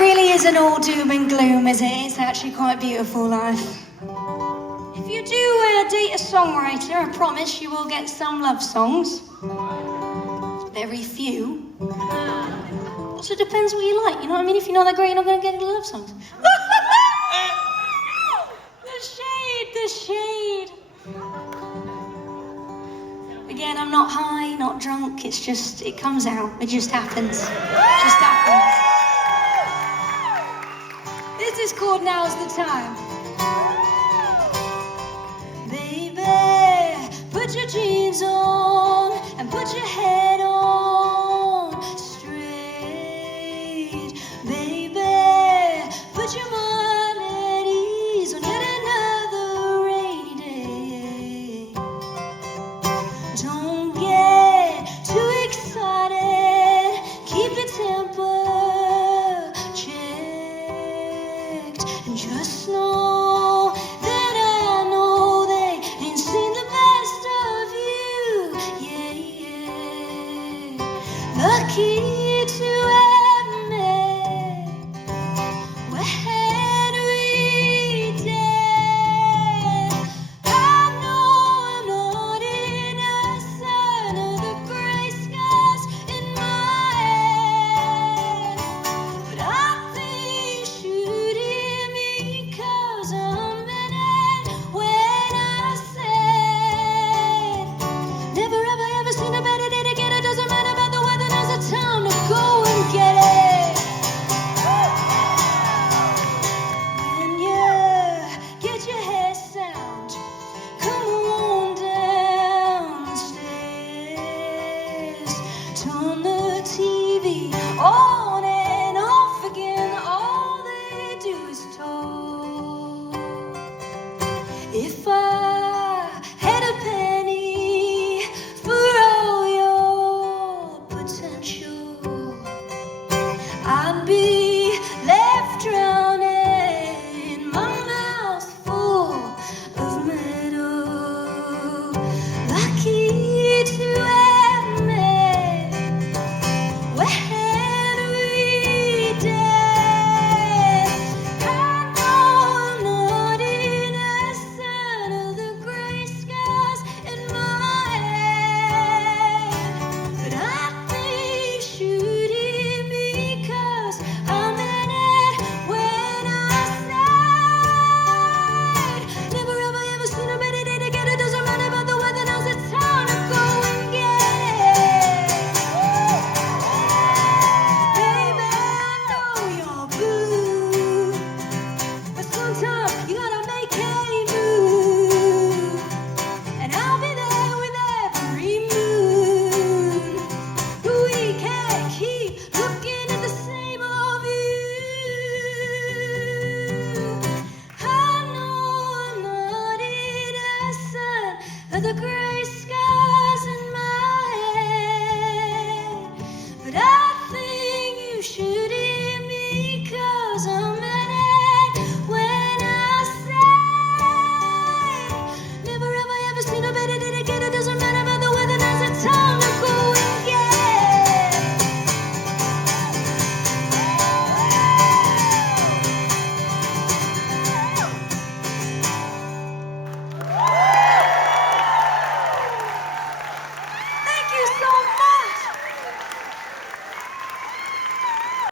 really isn't all doom and gloom, is it? It's actually quite beautiful life. If you do date a songwriter, I promise you will get some love songs. Very few. Also depends what you like, you know what I mean? If you're not that great, you're not going to get any love songs. The shade. Again, I'm not high, not drunk, it's just, it comes out, it just happens. It just happens. This is called Now's the Time. Baby, put your jeans on and put your head on straight. Baby, put your mind at ease on yet another rainy day. Don't get too excited, keep your temper checked, and just know that I know they ain't seen the best of you, yeah. Lucky to admit we're Henry dead. I know I'm not innocent of the gray skies in my head, but I think you should hear me 'cause I'm in it when I said never ever ever seen a better day to get it. Doesn't matter about the weather, now's the time to go and get it. When you get your head sound, come on downstairs. Turn the TV on and off again. All they do is talk. If I had a penny for all your potential, I'd be